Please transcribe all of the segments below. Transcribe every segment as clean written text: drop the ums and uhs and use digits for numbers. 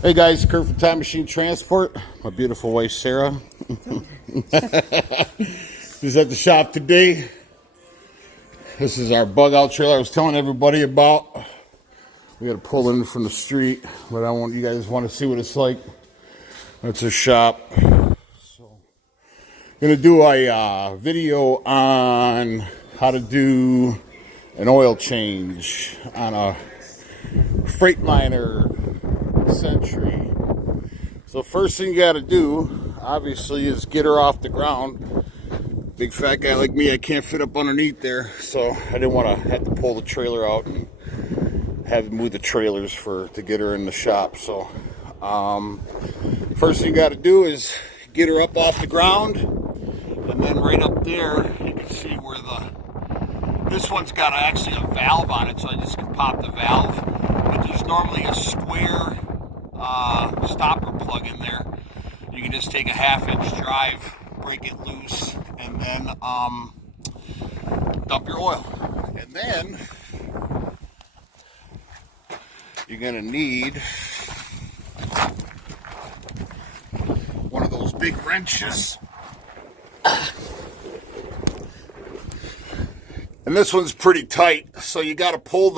Hey guys, Kurt from Time Machine Transport. My beautiful wife Sarah is at the shop today. This is our bug out trailer I was telling everybody about. We got to pull in from the street, but I want you guys want to see what it's like. That's a shop. So, I'm gonna do a video on how to do an oil change on a Freightliner Century. So first thing you got to do, obviously, is get her off the ground. Big fat guy like me, I can't fit up underneath there, so I didn't want to have to pull the trailer out and have to move the trailers to get her in the shop. So first thing you got to do is get her up off the ground, and then right up there you can see where this one's got actually a valve on it, so I just can pop the valve. But there's normally a square stopper plug in there. You can just take a 1/2-inch drive, break it loose, and then dump your oil. And then you're gonna need one of those big wrenches. And this one's pretty tight, so you got to pull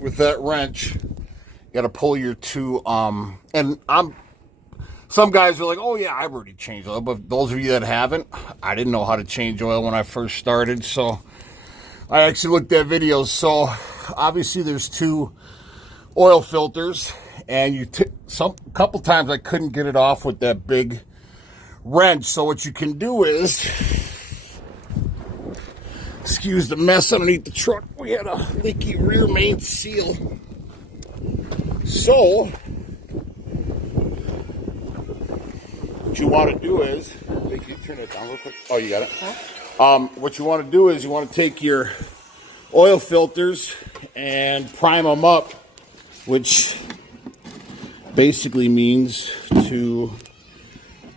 with that wrench. You got to pull your two. Some guys are like, "Oh yeah, I've already changed oil," but those of you that haven't, I didn't know how to change oil when I first started, so I actually looked at videos. So obviously, there's two oil filters, and couple times I couldn't get it off with that big wrench. So what you can do is, excuse the mess underneath the truck. We had a leaky rear main seal. So what you want to do is, can you turn it down real quick? Oh, you got it. Huh? What you want to do is you want to take your oil filters and prime them up, which basically means to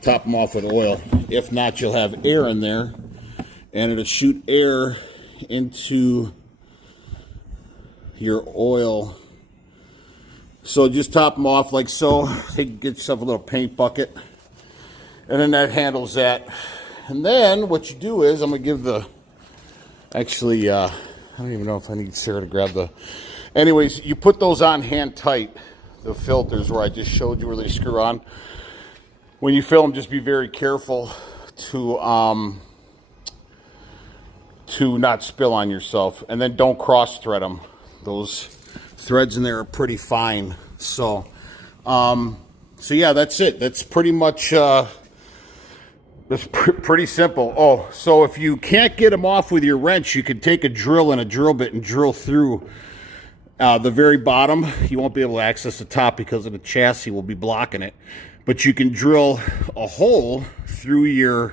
top them off with oil. If not, you'll have air in there, and it'll shoot air into your oil. So just top them off like so. Get yourself a little paint bucket, and then that handles that. And then what you do is, I'm gonna give I don't even know if I need Sarah to grab anyways, you put those on hand tight, the filters where I just showed you where they screw on. When you fill them, just be very careful to not spill on yourself, and then don't cross thread them. Those threads in there are pretty fine. So yeah, that's it. That's pretty much pretty simple. Oh, so if you can't get them off with your wrench, you can take a drill and a drill bit and drill through the very bottom. You won't be able to access the top because of the chassis will be blocking it, but you can drill a hole through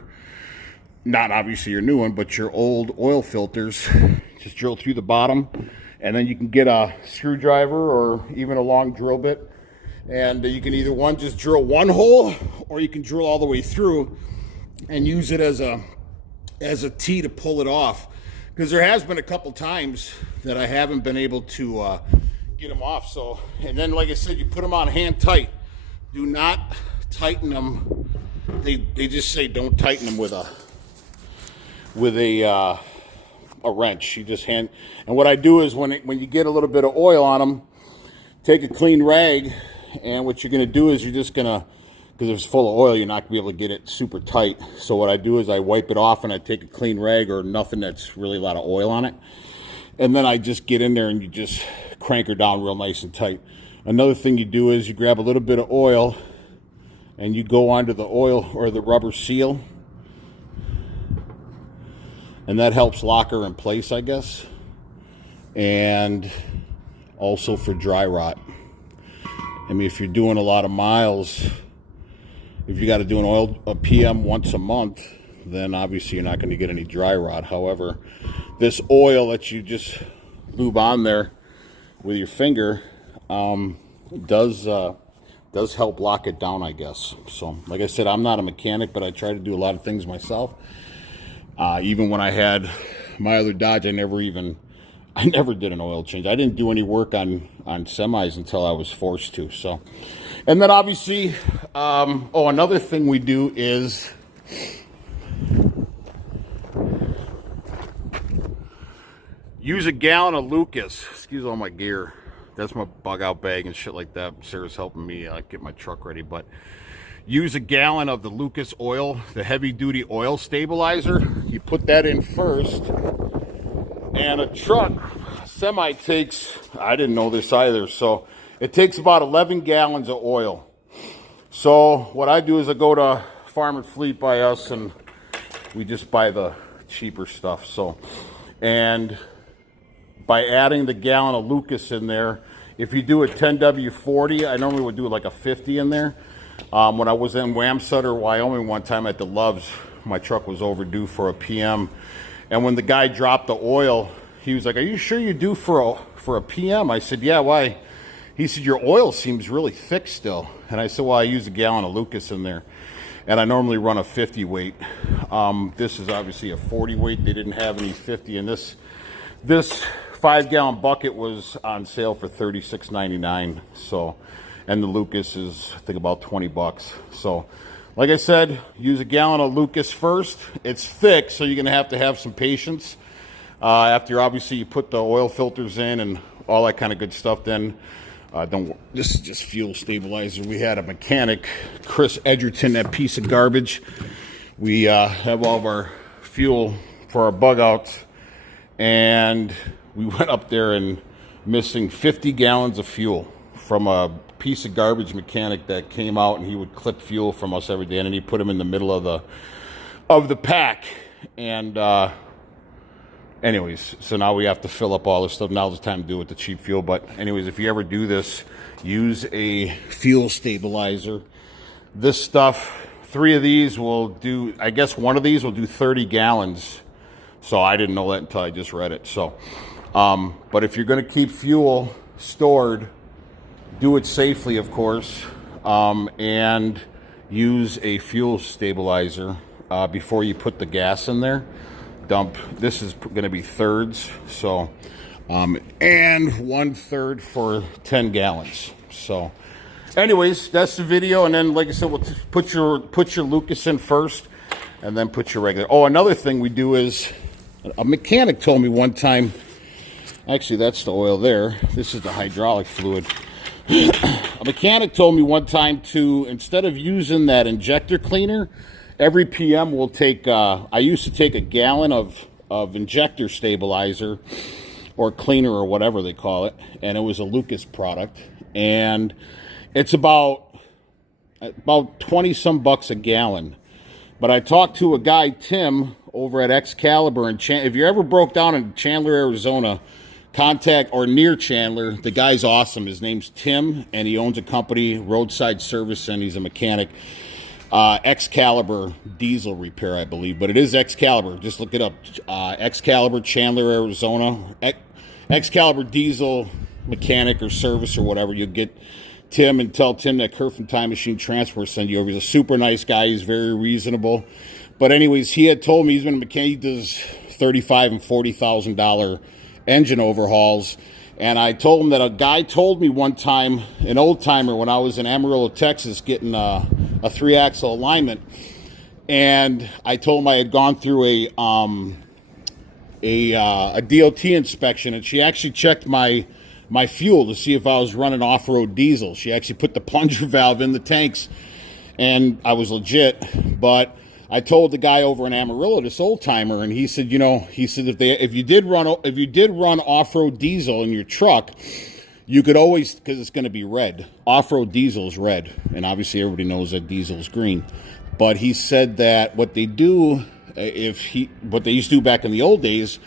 not obviously your new one, but your old oil filters. Just drill through the bottom, and then you can get a screwdriver or even a long drill bit, and you can either just drill one hole, or you can drill all the way through and use it as a T to pull it off. Because there has been a couple times that I haven't been able to get them off. So, and then like I said, you put them on hand tight. Do not tighten them. They just say don't tighten them with a wrench. You just and what I do is when you get a little bit of oil on them, take a clean rag, and what you're going to do is you're just going to, because if it's full of oil, you're not going to be able to get it super tight. So what I do is I wipe it off, and I take a clean rag or nothing that's really a lot of oil on it, and then I just get in there and you just crank her down real nice and tight. Another thing you do is you grab a little bit of oil and you go onto the oil or the rubber seal, and that helps lock her in place, I guess, and also for dry rot. I mean, if you're doing a lot of miles, if you got to do a PM once a month, then obviously you're not going to get any dry rot. However, this oil that you just lube on there with your finger does help lock it down, I guess. So, like I said, I'm not a mechanic, but I try to do a lot of things myself. Even when I had my other Dodge, I never even I never did an oil change. I didn't do any work on semis until I was forced to. So, and then obviously, another thing we do is use a gallon of Lucas. Excuse all my gear. That's my bug out bag and shit like that. Sarah's helping me get my truck ready, but use a gallon of the Lucas oil, the heavy duty oil stabilizer. You put that in first, and a truck semi takes, I didn't know this either, so it takes about 11 gallons of oil. So what I do is I go to Farm and Fleet by us, and we just buy the cheaper stuff. So, and by adding the gallon of Lucas in there, if you do a 10W40, I normally would do like a 50 in there. When I was in Wamsutter, Wyoming one time at the Loves, my truck was overdue for a PM. And when the guy dropped the oil, he was like, "Are you sure you due for a PM?" I said, "Yeah, why?" He said, "Your oil seems really thick still." And I said, "Well, I use a gallon of Lucas in there. And I normally run a 50 weight. This is obviously a 40 weight. They didn't have any 50 in this. This 5-gallon bucket was on sale for $36.99. So, and the Lucas is, I think, about 20 bucks. So, like I said, use a gallon of Lucas first. It's thick, so you're going to have some patience. After, obviously, you put the oil filters in and all that kind of good stuff, then this is just fuel stabilizer. We had a mechanic, Chris Edgerton, that piece of garbage. We have all of our fuel for our bug outs, and we went up there and missing 50 gallons of fuel from a piece of garbage mechanic that came out, and he would clip fuel from us every day, and then he put them in the middle of the pack. And anyways, so now we have to fill up all this stuff. Now's the time to do it with the cheap fuel. But anyways, if you ever do this, use a fuel stabilizer. This stuff, 3 of these will do, I guess one of these will do 30 gallons. So I didn't know that until I just read it. So, but if you're going to keep fuel stored, do it safely, of course, and use a fuel stabilizer before you put the gas in there. Dump, this is going to be thirds, so, and 1/3 for 10 gallons. So, anyways, that's the video. And then, like I said, we'll put your Lucas in first, and then put your regular. Oh, another thing we do is, a mechanic told me one time, actually that's the oil there, this is the hydraulic fluid. A mechanic told me one time to, instead of using that injector cleaner, every PM will take, I used to take a gallon of injector stabilizer or cleaner or whatever they call it, and it was a Lucas product, and it's about 20 some bucks a gallon. But I talked to a guy, Tim, over at Excalibur, and if you ever broke down in Chandler, Arizona, contact, or near Chandler, the guy's awesome. His name's Tim, and he owns a company, Roadside Service, and he's a mechanic. Excalibur Diesel Repair, I believe, but it is Excalibur. Just look it up. Excalibur, Chandler, Arizona. Excalibur Diesel Mechanic or Service or whatever. You'll get Tim, and tell Tim that Kurt from Time Machine Transport send you over. He's a super nice guy. He's very reasonable. But anyways, he had told me he's been a mechanic. He does $35,000 and $40,000 engine overhauls. And I told him that a guy told me one time, an old timer, when I was in Amarillo, Texas, getting a 3-axle alignment, and I told him I had gone through a DOT inspection, and she actually checked my fuel to see if I was running off-road diesel. She actually put the plunger valve in the tanks, and I was legit. But I told the guy over in Amarillo, this old timer, and he said, if you did run off-road diesel in your truck, you could always, because it's going to be red. Off-road diesel is red, and obviously everybody knows that diesel is green. But he said that what they do, what they used to do back in the old days,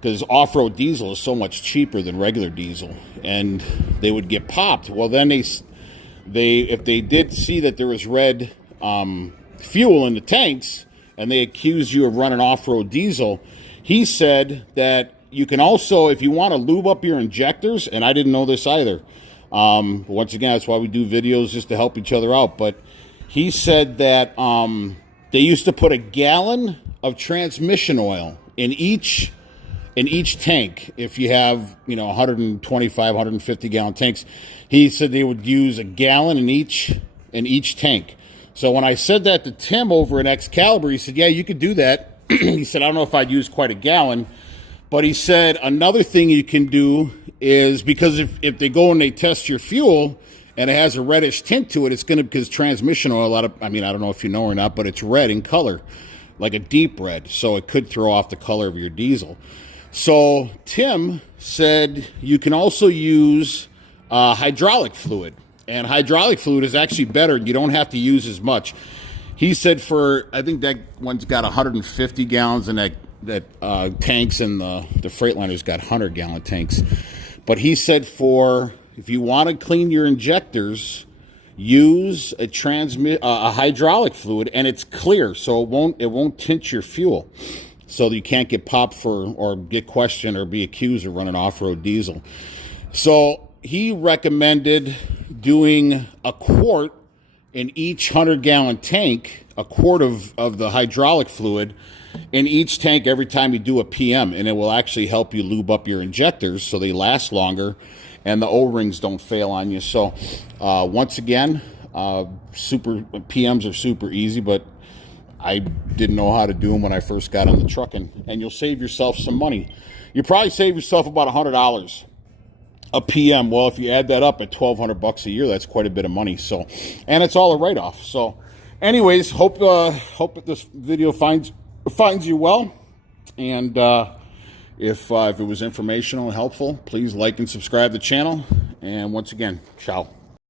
because off-road diesel is so much cheaper than regular diesel, and they would get popped. Well, then if they did see that there was red fuel in the tanks, and they accused you of running off-road diesel, he said that you can also, if you want to lube up your injectors, and I didn't know this either. Once again, that's why we do videos, just to help each other out. But he said that they used to put a gallon of transmission oil in each in each tank. If you have, 125, 150 gallon tanks, he said they would use a gallon in each tank. So when I said that to Tim over at Excalibur, he said, yeah, you could do that. He said, I don't know if I'd use quite a gallon, but he said another thing you can do is, because if they go and they test your fuel and it has a reddish tint to it, it's going to, because transmission oil, I don't know if you know or not, but it's red in color, like a deep red. So it could throw off the color of your diesel. So Tim said you can also use hydraulic fluid. And hydraulic fluid is actually better. You don't have to use as much. He said I think that one's got 150 gallons, and that tanks, and the Freightliner's got 100-gallon tanks. But he said if you want to clean your injectors, use a hydraulic fluid, and it's clear, so it won't tint your fuel, so you can't get popped or get questioned or be accused of running off-road diesel. So he recommended doing a quart in each 100-gallon tank, a quart of the hydraulic fluid in each tank every time you do a PM, and it will actually help you lube up your injectors so they last longer and the O-rings don't fail on you. So once again, PMs are super easy, but I didn't know how to do them when I first got on the truck, and you'll save yourself some money. You probably save yourself about $100 a PM. Well, if you add that up at $1,200 a year, that's quite a bit of money. So, and it's all a write-off. So, anyways, hope that this video finds you well. And if it was informational and helpful, please like and subscribe to the channel. And once again, ciao.